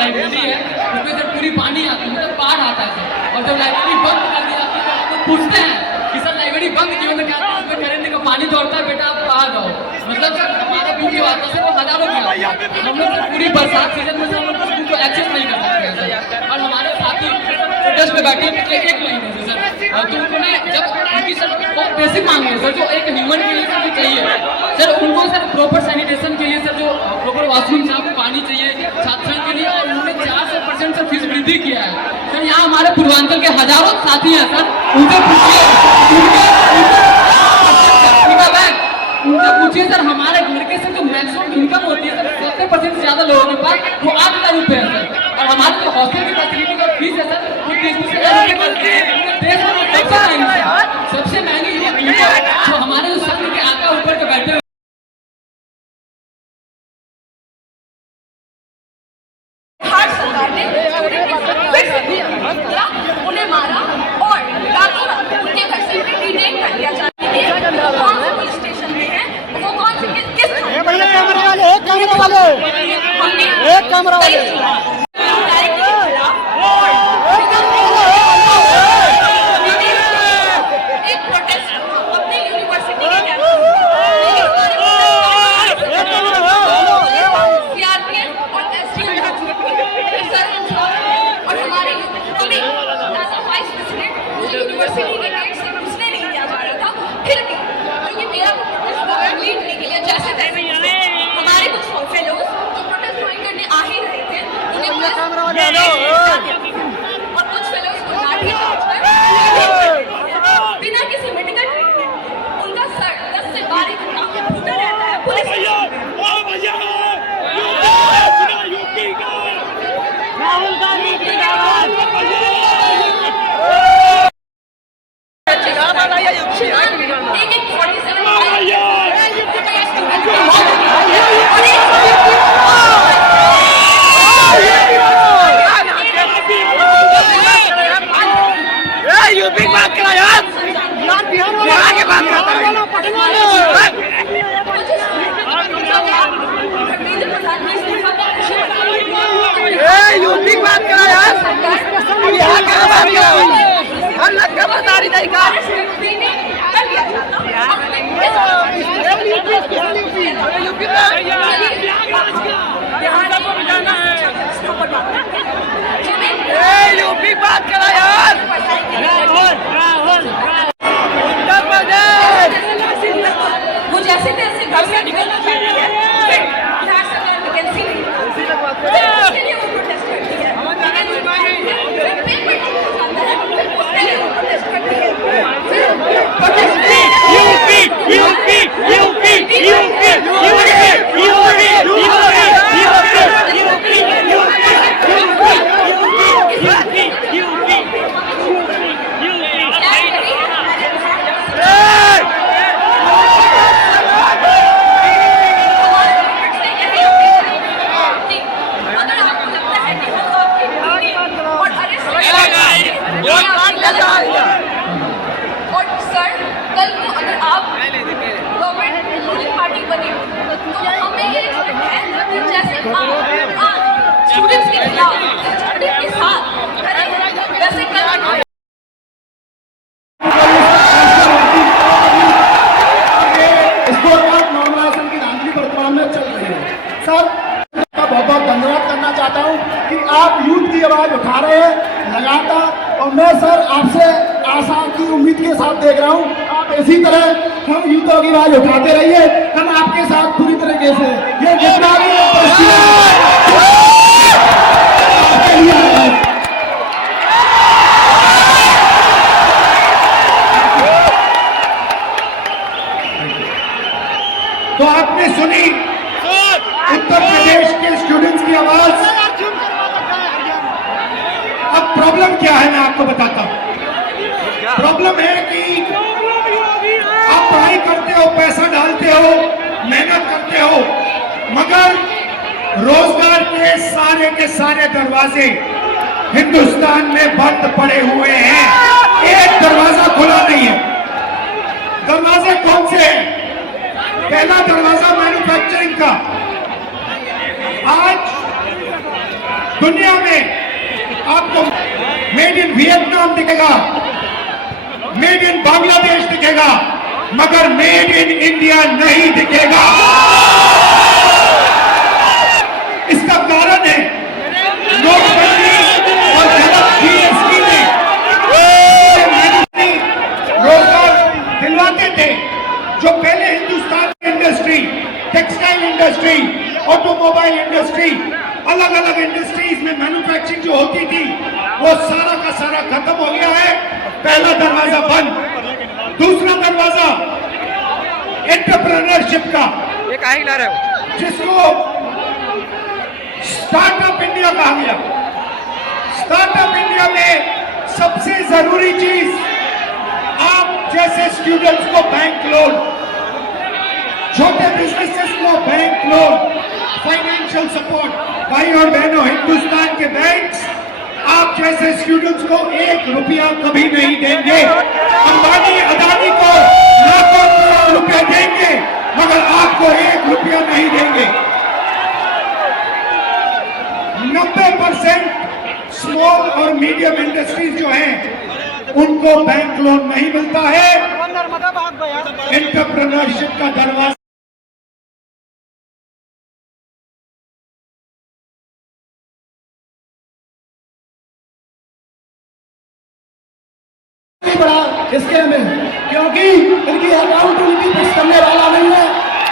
Library है उसमें sir पूरी पानी आती है, मतलब बाढ़ आता है सर। और जब लाइब्रेरी बंद कर दी जाती है तो आप लोग पूछते हैं कि सर लाइब्रेरी बंद क्यों, तो कहते हैं उसमें करेंगे का पानी दौड़ता है, बेटा आप बाहर जाओ। मतलब सर हमारे व्यू की बात है सर, वो हजारों में आते हैं। हम लोग सर पूरी बरसात सीजन में सर हम लोग स्कूल को एक्सेस नहीं कर सकते हैं सर। और हमारे साथी प्रोटेस्ट पे बैठे पिछले 1 महीने से सर, तो उन्होंने जब उनकी सर बहुत बेसिक मांग है सर, जो एक ह्यूमन के लिए सर भी चाहिए सर, उनको सर प्रॉपर सैनिटेशन के लिए सर जो प्रॉपर वॉशरूम साफ पानी चाहिए छात्रों के लिए, और उन्होंने 400% सर फीस वृद्धि किया है सर। यहाँ हमारे पूर्वांचल के हजारों साथी हैं सर, उनसे पूछिए सर, हमारे घर के सर जो मैक्सिमम इनकम होती है सर 70% से ज्यादा लोगों के पास वो 8 लाख रुपए है सर। और हमारे जो हॉस्टल की फैसिलिटी और फीस है सर वो 30-40 के पास देश में सबसे महंगी जो हमारे जो संघ के आका ऊपर जो बैठे उन्हें मारा और रातों रात उनके घर से डिटेन कर लिया जाता है। कौन से पुलिस स्टेशन में है वो, कौन से किस कैमरा वाले एक प्रोटेस्ट अपने यूनिवर्सिटी के सीआरपीएफ और एसडीएम और हमारे वाइस प्रेसिडेंट यूनिवर्सिटी के गेट से घुसने नहीं दिया जा रहा था, फिर भी क्योंकि मेरा लीड नहीं किया जैसे तैसे हमारे कुछ फेलोज जो प्रोटेस्ट ज्वाइन करने आ ही रहे थे और कुछ फेलोज को लाठी चार्ज बिना किसी मेडिकल ट्रीटमेंट उनका सर 10 से 12 घंटा फूटा रहता है पुलिस। यूपी बात करा यार, वो जैसे तैसे घर से निकलना चाहती है, फिर बिहार सरकार वैकेंसी नहीं उसके लिए वो प्रोटेस्ट करती है, उसके लिए वो प्रोटेस्ट करती है, और सर कल को अगर आप गवर्नमेंट रूलिंग पार्टी बने तो हमें ये एक्सपेक्ट है कि जैसे आप स्टूडेंट्स के खिलाफ स्टूडेंट के साथ करें वैसे कल बहुत धन्यवाद करना चाहता हूं कि आप यूथ की आवाज उठा रहे हैं लगातार, और मैं सर आपसे आशा की उम्मीद के साथ देख रहा हूं आप इसी तरह हम यूथों की आवाज उठाते रहिए, हम आपके साथ पूरी तरीके से ये जितना भी तो आपने सुनी उत्तर प्रदेश के स्टूडेंट्स की आवाज। अब प्रॉब्लम क्या है मैं आपको बताता हूं। प्रॉब्लम है कि आप पढ़ाई करते हो, पैसा डालते हो, मेहनत करते हो, मगर रोजगार के सारे दरवाजे हिंदुस्तान में बंद पड़े हुए हैं, एक दरवाजा खुला नहीं है। दरवाजे कौन से हैं? पहला दरवाजा मैन्युफैक्चरिंग का। आज दुनिया में आपको मेड इन वियतनाम दिखेगा, मेड इन बांग्लादेश दिखेगा, मगर मेड इन इंडिया नहीं दिखेगा। इसका कारण है नोटबंदी और गलत जीएसटी ने रोजगार दिलवाते थे। जो पहले हिंदुस्तान की industry, textile industry, automobile industry, अलग अलग इंडस्ट्रीज में मैन्युफैक्चरिंग जो होती थी, वो सारा का सारा खत्म हो गया है। पहला दरवाजा बंद। दूसरा दरवाजा एंटरप्रेन्योरशिप का, ये काहे हिला रहे हो? जिसको स्टार्टअप इंडिया कहा गया। स्टार्टअप इंडिया में सबसे जरूरी चीज, आप जैसे स्टूडेंट्स को बैंक लोन, छोटे बिजनेसेस को बैंक लोन, फाइनेंशियल सपोर्ट। भाई और बहनों, हिंदुस्तान के बैंक्स आप जैसे स्टूडेंट्स को 1 रुपया कभी नहीं देंगे। अंबानी अदानी को लाखों करोड़ रुपए देंगे, मगर आपको 1 रुपया नहीं देंगे। 90% स्मॉल और मीडियम इंडस्ट्रीज जो हैं, उनको बैंक लोन नहीं मिलता है। एंटरप्रेन्योरशिप का दरवाजा बड़ा स्कैम है, क्योंकि इनकी अकाउंटेबिलिटी पेश करने वाला नहीं है।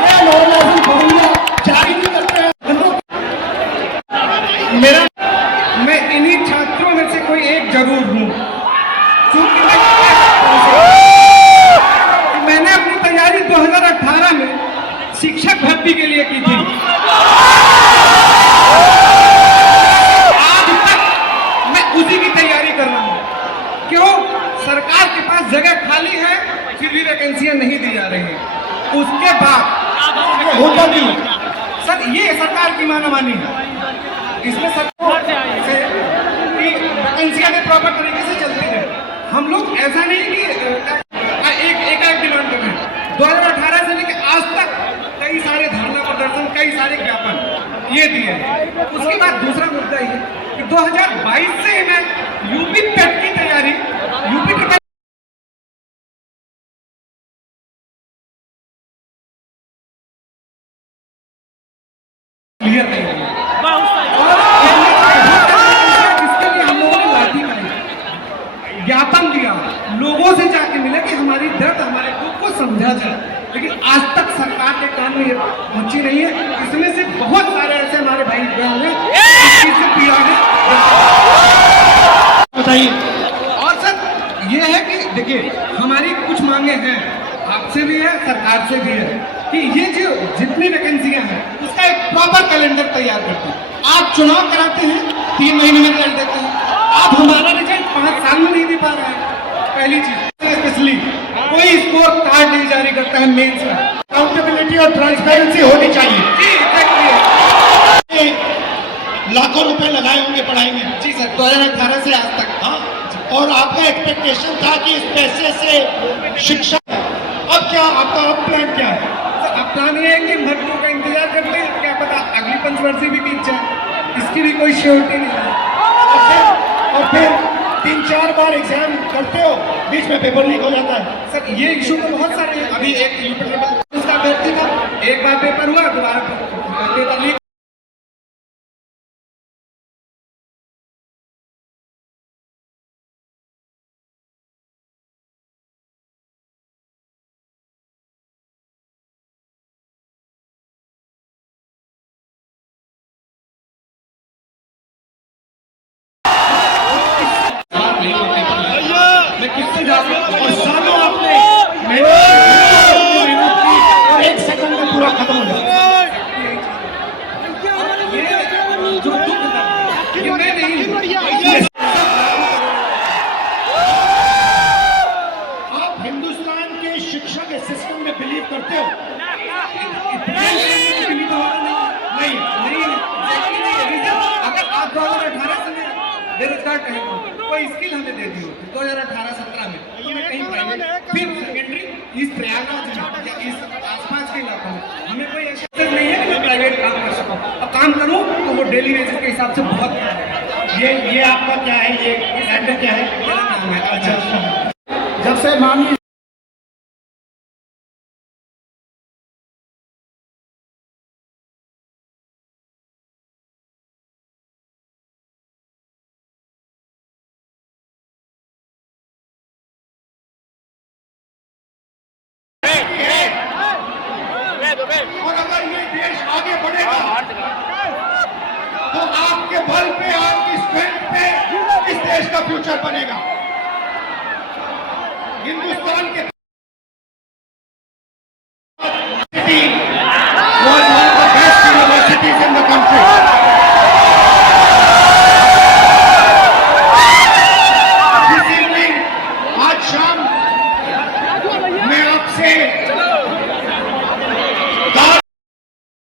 ये नॉर्मलाइजेशन फॉर्मूला जारी नहीं करते हैं। मैं इन्हीं छात्रों में से कोई एक जरूर हूं, क्योंकि मैंने अपनी तैयारी 2018 में शिक्षक भर्ती के लिए की थी। आज तक मैं उसी की तैयारी कर रहा हूं। क्यों? सरकार के पास जगह खाली है, फिर भी वैकेंसियां नहीं दी जा रही हैं। उसके बाद होता नहीं। सर, ये सरकार की मानामानी है। इसमें सरकार से कि वैकेंसियां भी प्रॉपर तरीके से चलती है। हम लोग ऐसा नहीं कि एक डिमांड कर रहे हैं। 2018 से लेकर आज तक कई सारे धरना प्रदर्शन, कई सारे ज्ञापन ये दिए। उसके बाद दूसरा मुद्दा ये कि 2022 से मैं यूपी टेट की तैयारी, यूपी टेट क्लियर नहीं हुई। इसके लिए हम लोगों ने लाठी मारी, ज्ञापन दिया, लोगों से जाके मिले कि हमारी दर्द, हमारे दुख को समझा जाए। लेकिन आज तक सरकार के काम में ये पहुंची नहीं है। इसमें से बहुत सारे ऐसे हमारे भाई बहन हैं इस चीज से पीड़ा है। बताइए। और सर ये है कि देखिए, हमारी कुछ मांगे हैं, आपसे भी है, सरकार से भी है, कि ये जो जितनी वैकेंसियां हैं उसका एक प्रॉपर कैलेंडर तैयार करते हैं। आप चुनाव कराते हैं, 3 महीने में रिजल्ट देते हैं। आप हमारा रिजल्ट 5 साल में नहीं दे पा रहे हैं। पहली चीज, स्पेशली कोई स्कोर कार्ड नहीं जारी करता है मेंस में। अकाउंटेबिलिटी और ट्रांसपेरेंसी होनी चाहिए। जी, एग्जैक्टली। लाखों रुपए लगाए होंगे पढ़ाई में। जी सर, 2018 से आज तक। हाँ, और आपका एक्सपेक्टेशन था कि इस पैसे से शिक्षा, अब क्या आपका अब प्लान क्या है? अब प्लान ये है कि भर्तियों का इंतजार करते हैं, क्या पता अगली पंचवर्षीय भी बीत जाए, इसकी भी कोई श्योरिटी नहीं है। और फिर 3-4 बार एग्जाम करते हो, बीच में पेपर लीक हो जाता है। सर, ये इशू तो बहुत सारे हैं। अभी एक यूपी ट्रिपल उसका व्यक्ति था, एक बार पेपर हुआ, दोबारा पेपर लीक। मैं किससे जा रहा हूँ? और सालों आपने मेहनत की और 1 सेकंड में पूरा खत्म हो जाता। ये जो दुख था, ये मैं नहीं। आप हिंदुस्तान के शिक्षा के सिस्टम में बिलीव करते हो? नहीं, अगर आप 2018 से बेरोजगार कहेंगे, कोई स्किल हमें दे दी होती 2018-17 में, तो मैं कहीं प्राइवेट, फिर सेकेंडरी इस प्रयागराज में या इस आसपास के इलाकों में हमें कोई ऐसा नहीं है कि मैं प्राइवेट काम कर सकूं। और काम करूं तो हमको डेली बेसिस के हिसाब से बहुत प्यार है। ये आपका क्या है, ये लैंडर क्या है? मेरा नाम है। अच्छा, जब से माननीय और अगर ये देश आगे बढ़ेगा तो आपके बल पे, आपकी स्ट्रेंथ पे इस देश का फ्यूचर बनेगा। हिंदुस्तान के